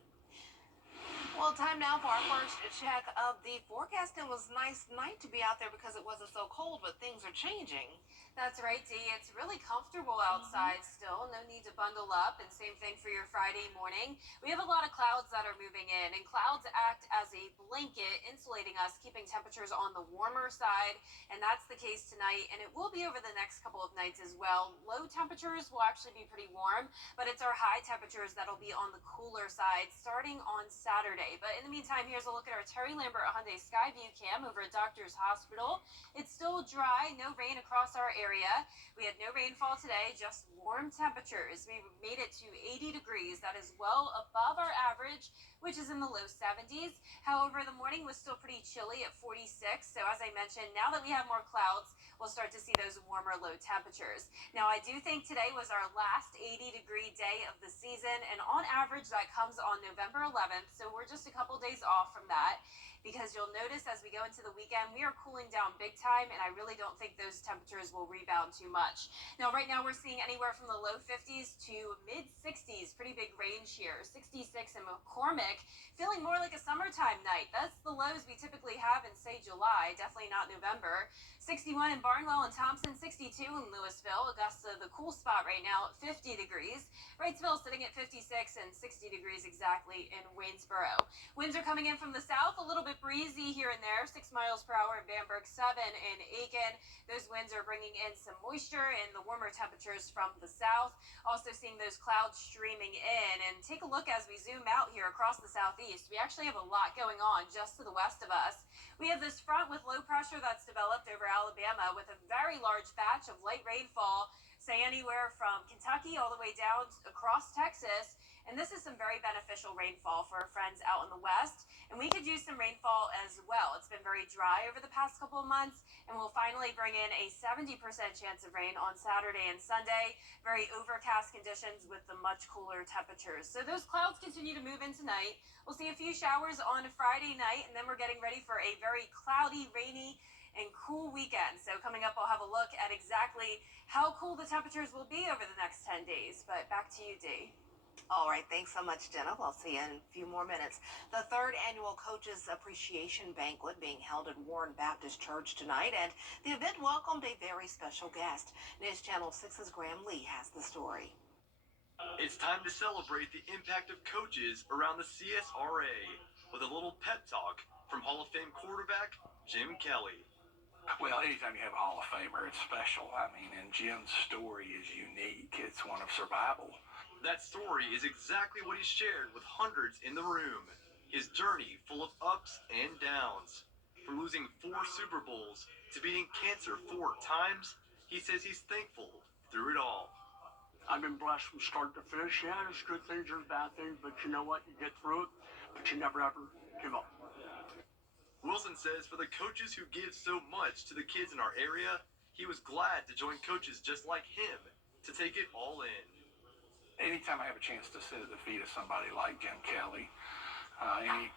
Well, time now for our first check of the forecast. It was a nice night to be out there because it wasn't so cold, but things are changing. That's right, Dee. It's really comfortable outside still. No need to bundle up, and same thing for your Friday morning. We have a lot of clouds that are moving in, and clouds act as a blanket, insulating us, keeping temperatures on the warmer side, and that's the case tonight, and it will be over the next couple of nights as well. Low temperatures will actually be pretty warm, but it's our high temperatures that'll be on the cooler side starting on Saturday. But in the meantime, here's a look at our Terry Lambert Hyundai Skyview cam over at Doctor's Hospital. It's still dry, no rain across our area. We had no rainfall today, just warm temperatures. We made it to 80 degrees. That is well above our average, which is in the low 70s. However, the morning was still pretty chilly at 46. So as I mentioned, now that we have more clouds, we'll start to see those warmer low temperatures. Now, I do think today was our last 80-degree day of the season, and on average, that comes on November 11th. So we're just a couple days off from that. because you'll notice as we go into the weekend, we are cooling down big time, and I really don't think those temperatures will rebound too much. Now, right now, we're seeing anywhere from the low 50s to mid 60s. Pretty big range here. 66 in McCormick, feeling more like a summertime night. That's the lows we typically have in, say, July, definitely not November. 61 in Barnwell and Thompson, 62 in Louisville. Augusta, the cool spot right now at 50 degrees. Wrightsville sitting at 56 and 60 degrees exactly in Waynesboro. Winds are coming in from the south, a little bit breezy here and there, 6 miles per hour in Bamberg, 7 in Aiken. Those winds are bringing in some moisture and the warmer temperatures from the south. Also seeing those clouds streaming in. And take a look as we zoom out here across the southeast. We actually have a lot going on just to the west of us. We have this front with low pressure that's developed over Alabama with a very large patch of light rainfall, say anywhere from Kentucky all the way down across Texas. And this is some very beneficial rainfall for our friends out in the west. And we could use some rainfall as well. It's been very dry over the past couple of months, and we'll finally bring in a 70% chance of rain on Saturday and Sunday. Very overcast conditions with the much cooler temperatures. So those clouds continue to move in tonight. We'll see a few showers on Friday night, and then we're getting ready for a very cloudy, rainy, and cool weekend. So coming up, I'll have a look at exactly how cool the temperatures will be over the next 10 days. But back to you, Dee. All right, thanks so much, Jenna. We'll see you in a few more minutes. The third annual Coaches Appreciation Banquet being held at Warren Baptist Church tonight, and the event welcomed a very special guest. News Channel 6's Graham Lee has the story. It's time to celebrate the impact of coaches around the CSRA with a little pep talk from Hall of Fame quarterback Jim Kelly. Well, anytime you have a Hall of Famer, it's special. I mean, and Jim's story is unique. It's one of survival. That story is exactly what he shared with hundreds in the room. His journey full of ups and downs. From losing 4 Super Bowls to beating cancer 4 times, he says he's thankful through it all. I've been blessed from start to finish. Yeah, there's good things, there's bad things, but you know what? You get through it, but you never ever give up. Wilson says for the coaches who give so much to the kids in our area, he was glad to join coaches just like him to take it all in. Anytime I have a chance to sit at the feet of somebody like Jim Kelly,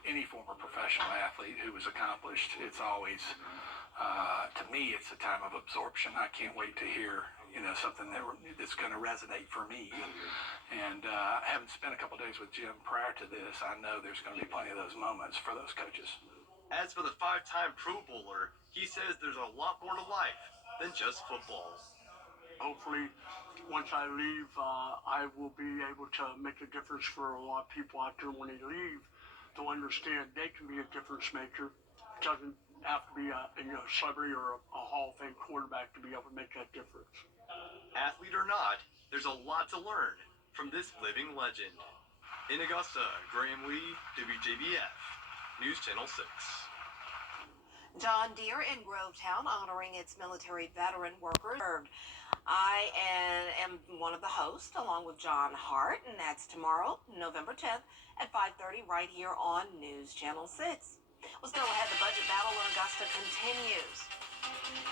any former professional athlete who was accomplished, it's always, to me, it's a time of absorption. I can't wait to hear, something that's going to resonate for me. And having spent a couple days with Jim prior to this, I know there's going to be plenty of those moments for those coaches. As for the 5-time Pro Bowler, he says there's a lot more to life than just football. Hopefully, once I leave, I will be able to make a difference for a lot of people out there when they leave to understand they can be a difference maker. It doesn't have to be a celebrity or a Hall of Fame quarterback to be able to make that difference. Athlete or not, there's a lot to learn from this living legend. In Augusta, Graham Lee, WJBF, News Channel 6. John Deere in Grovetown honoring its military veteran workers. I am one of the hosts along with John Hart, and that's tomorrow, November 10th at 5:30 right here on News Channel 6. Well, still ahead, the budget battle in Augusta continues.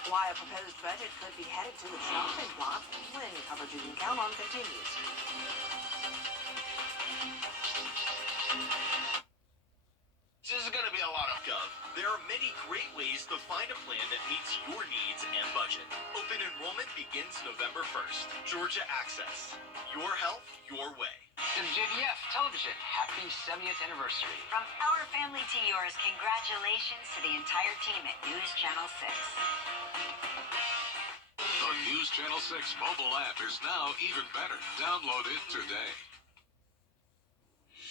Why a proposed budget could be headed to a chopping block when coverage you can count on continues. This is going to be a lot of gov. There are many great ways to find a plan that meets your needs and budget. Open enrollment begins November 1st. Georgia Access. Your health, your way. WJBF Television, happy 70th anniversary. From our family to yours, congratulations to the entire team at News Channel 6. The News Channel 6 mobile app is now even better. Download it today.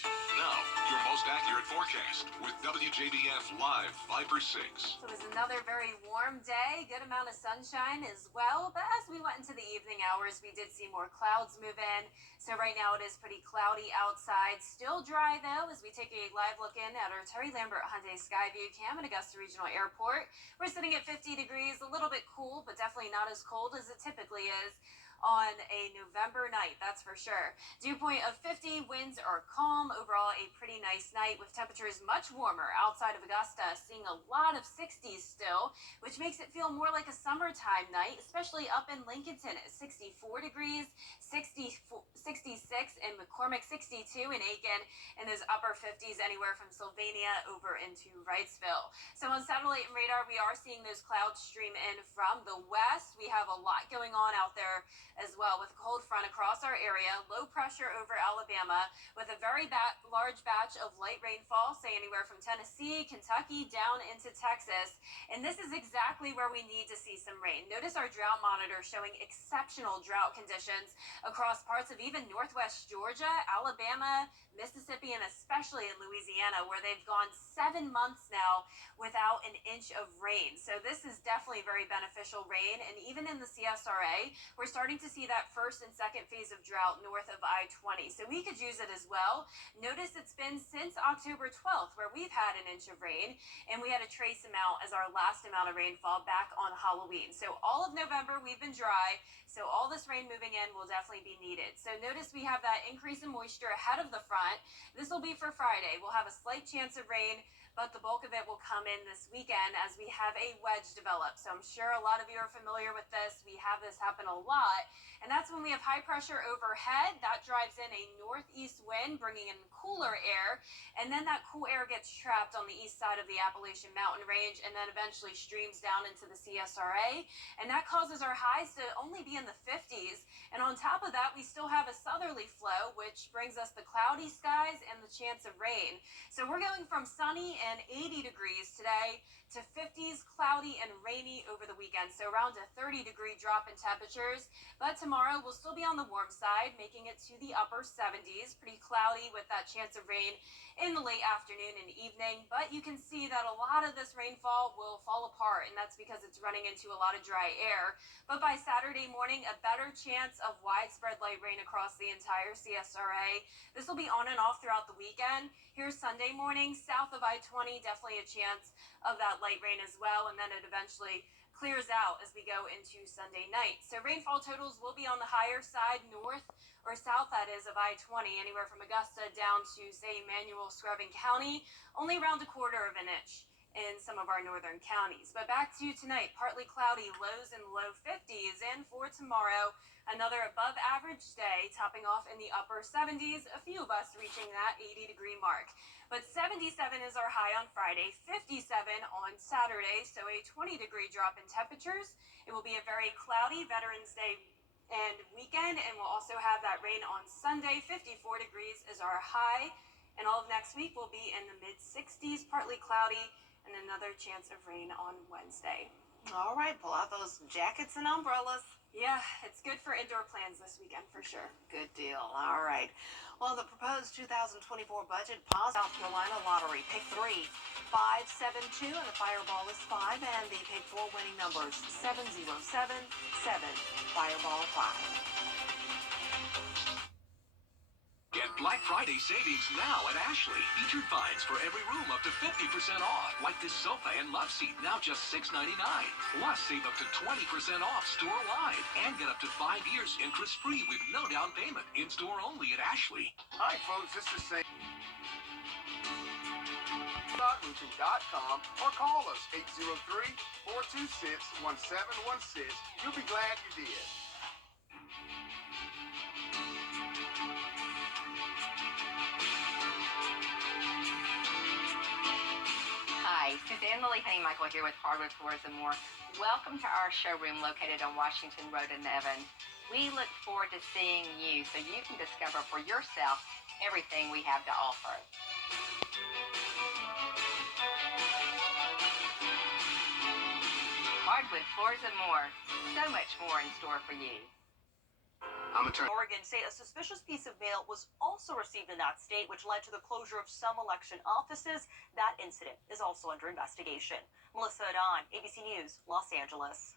Now, your most accurate forecast with WJBF Live 5/6. So it was another very warm day, good amount of sunshine as well. But as we went into the evening hours, we did see more clouds move in. So right now it is pretty cloudy outside. Still dry though as we take a live look in at our Terry Lambert Hyundai Skyview cam at Augusta Regional Airport. We're sitting at 50 degrees, a little bit cool, but definitely not as cold as it typically is. on a November night, that's for sure. Dew point of 50, winds are calm. Overall, a pretty nice night with temperatures much warmer outside of Augusta, seeing a lot of 60s still, which makes it feel more like a summertime night, especially up in Lincolnton at 64 degrees, 66 in McCormick, 62 in Aiken, and those upper 50s anywhere from Sylvania over into Wrightsville. So on satellite and radar, we are seeing those clouds stream in from the west. We have a lot going on out there as well with a cold front across our area, low pressure over Alabama with a very large batch of light rainfall, say anywhere from Tennessee, Kentucky, down into Texas. And this is exactly where we need to see some rain. Notice our drought monitor showing exceptional drought conditions across parts of even northwest Georgia, Alabama, Mississippi, and especially in Louisiana, where they've gone 7 months now without an inch of rain. So this is definitely very beneficial rain. And even in the CSRA, we're starting to see that first and second phase of drought north of I-20. So we could use it as well. Notice it's been since October 12th where we've had an inch of rain, and we had a trace amount as our last amount of rainfall back on Halloween. So all of November we've been dry. So all this rain moving in will definitely be needed. So notice we have that increase in moisture ahead of the front. This will be for Friday. We'll have a slight chance of rain, but the bulk of it will come in this weekend as we have a wedge develop. So I'm sure a lot of you are familiar with this. We have this happen a lot. And that's when we have high pressure overhead. That drives in a northeast wind, bringing in cooler air. And then that cool air gets trapped on the east side of the Appalachian Mountain Range and then eventually streams down into the CSRA. And that causes our highs to only be in the 50s. And on top of that, we still have a southerly flow, which brings us the cloudy skies and the chance of rain. So we're going from sunny and 80 degrees today to 50s, cloudy and rainy over the weekend. So around a 30-degree drop in temperatures. But tomorrow we'll still be on the warm side, making it to the upper 70s. Pretty cloudy with that chance of rain in the late afternoon and evening. But you can see that a lot of this rainfall will fall apart, and that's because it's running into a lot of dry air. But by Saturday morning, a better chance of widespread light rain across the entire CSRA. This will be on and off throughout the weekend. Here's Sunday morning, south of I-20, definitely a chance of that light rain as well, and then it eventually clears out as we go into Sunday night. So rainfall totals will be on the higher side, north or south, that is, of I-20, anywhere from Augusta down to, say, Emmanuel, Scrubbing County, only around a quarter of an inch in some of our northern counties. But back to tonight, partly cloudy, lows in the low 50s, and for tomorrow, another above average day, topping off in the upper 70s, a few of us reaching that 80-degree mark. But 77 is our high on Friday, 57 on Saturday, so a 20-degree drop in temperatures. It will be a very cloudy Veterans Day and weekend, and we'll also have that rain on Sunday. 54 degrees is our high, and all of next week will be in the mid-60s, partly cloudy, and another chance of rain on Wednesday. All right, pull out those jackets and umbrellas. Yeah, it's good for indoor plans this weekend for sure. Good deal. All right. Well, the proposed 2024 budget paused South Carolina lottery. Pick 3, 5, 7, 2, and the Fireball is 5, and the Pick 4 winning numbers 7, 0, 7, 7, Fireball 5. Get Black Friday savings now at Ashley. Featured finds for every room up to 50% off. Like this sofa and love seat, now just $6.99. Plus, save up to 20% off store-wide. And get up to 5 years interest-free with no down payment. In-store only at Ashley. Hi, folks. This is Sam. Roofing.com or call us 803-426-1716. You'll be glad you did. Hi, Suzanne Lily Honeymichael here with Hardwood Floors and More. Welcome to our showroom located on Washington Road in Evans. We look forward to seeing you so you can discover for yourself everything we have to offer. Hardwood Floors and More. So much more in store for you. Oregon say a suspicious piece of mail was also received in that state, which led to the closure of some election offices. That incident is also under investigation. Melissa Adon, ABC News, Los Angeles.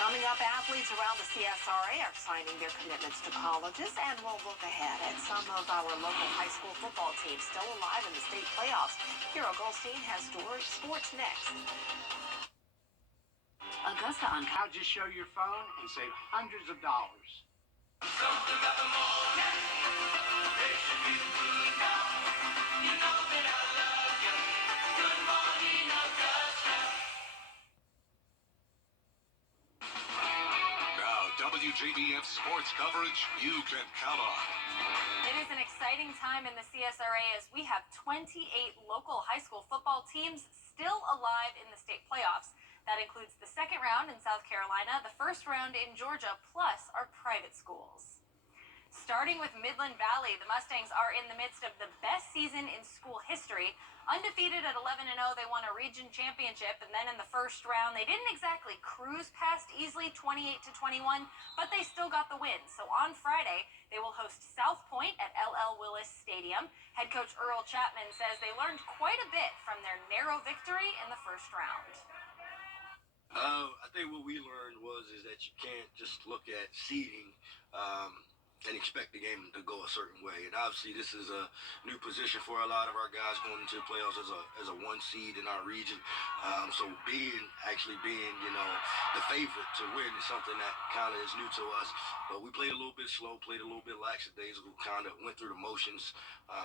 Coming up, athletes around the CSRA are signing their commitments to colleges, and we'll look ahead at some of our local high school football teams still alive in the state playoffs. Hero Goldstein has sports next. Augusta on. Now just show your phone and save hundreds of dollars. Now, WJBF sports coverage you can count on. It is an exciting time in the CSRA as we have 28 local high school football teams still alive in the state playoffs. That includes the second round in South Carolina, the first round in Georgia, plus our private schools. Starting with Midland Valley, the Mustangs are in the midst of the best season in school history. Undefeated at 11-0, they won a region championship, and then in the first round, they didn't exactly cruise past easily 28-21, but they still got the win. So on Friday, they will host South Point at L.L. Willis Stadium. Head coach Earl Chapman says they learned quite a bit from their narrow victory in the first round. I think what we learned is that you can't just look at seeding and expect the game to go a certain way. And obviously, this is a new position for a lot of our guys going into the playoffs as a one seed in our region. So actually being, the favorite to win is something that kind of is new to us. But we played a little bit slow, played a little bit lackadaisical, kind of went through the motions,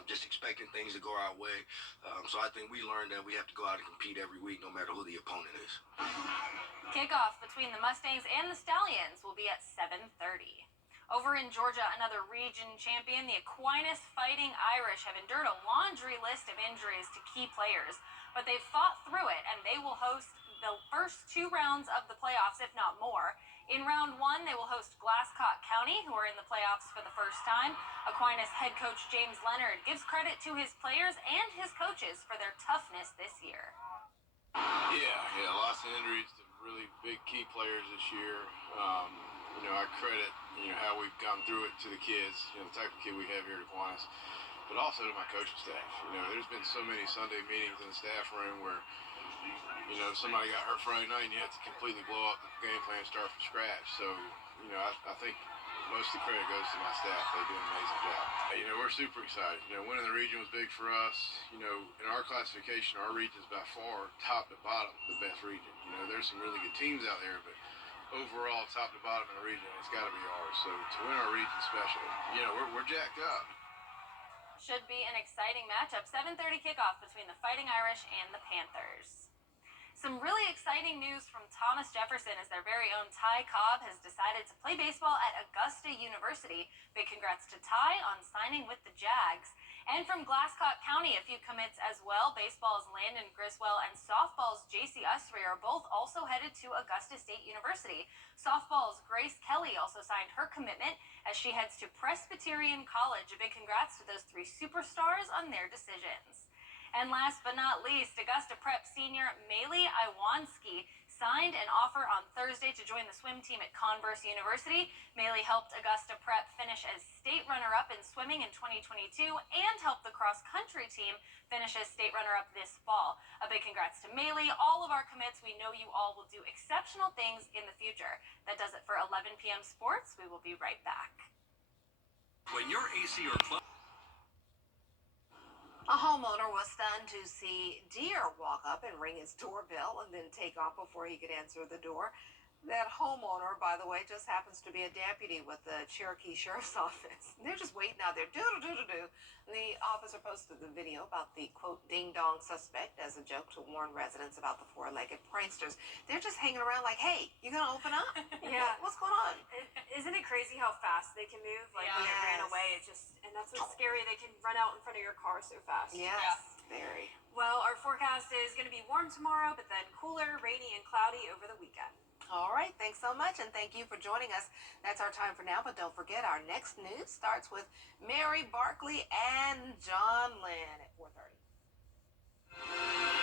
just expecting things to go our way. So I think we learned that we have to go out and compete every week, no matter who the opponent is. Kickoff between the Mustangs and the Stallions will be at 7:30. Over in Georgia, another region champion, the Aquinas Fighting Irish have endured a laundry list of injuries to key players, but they've fought through it, and they will host the first two rounds of the playoffs, if not more. In round one, they will host Glasscock County, who are in the playoffs for the first time. Aquinas head coach James Leonard gives credit to his players and his coaches for their toughness this year. Yeah, lots of injuries to really big key players this year. I credit, how we've gone through it to the kids, the type of kid we have here at Aquinas, but also to my coaching staff. There's been so many Sunday meetings in the staff room where, somebody got hurt Friday night and you have to completely blow up the game plan and start from scratch. So, I think most of the credit goes to my staff. They do an amazing job. We're super excited. Winning the region was big for us. In our classification, our region is by far, top to bottom, the best region. There's some really good teams out there, but overall, top to bottom in the region, it's got to be ours. So to win our region special, we're jacked up. Should be an exciting matchup. 7:30 kickoff between the Fighting Irish and the Panthers. Some really exciting news from Thomas Jefferson as their very own Ty Cobb has decided to play baseball at Augusta University. Big congrats to Ty on signing with the Jags. And from Glasscock County, a few commits as well. Baseball's Landon Griswell and softball's JC Usry are both also headed to Augusta State University. Softball's Grace Kelly also signed her commitment as she heads to Presbyterian College. A big congrats to those three superstars on their decisions. And last but not least, Augusta Prep senior Maylee Iwanski signed an offer on Thursday to join the swim team at Converse University. Maylee helped Augusta Prep finish as state runner-up in swimming in 2022 and helped the cross-country team finish as state runner-up this fall. A big congrats to Maylee, all of our commits. We know you all will do exceptional things in the future. That does it for 11 p.m. Sports. We will be right back. When your AC or club... A homeowner was stunned to see deer walk up and ring his doorbell and then take off before he could answer the door. That homeowner, by the way, just happens to be a deputy with the Cherokee Sheriff's Office. They're just waiting out there, doodle-doodle-doo. The officer posted the video about the, quote, ding-dong suspect as a joke to warn residents about the four-legged pranksters. They're just hanging around like, hey, you gonna open up? Yeah. What's going on? Isn't it crazy how fast they can move? Like when it ran away, and that's what's scary. They can run out in front of your car so fast. Yes, very. Well, our forecast is going to be warm tomorrow, but then cooler, rainy, and cloudy over the weekend. All right, thanks so much, and thank you for joining us. That's our time for now, but don't forget our next news starts with Mary Barkley and John Lynn at 4:30.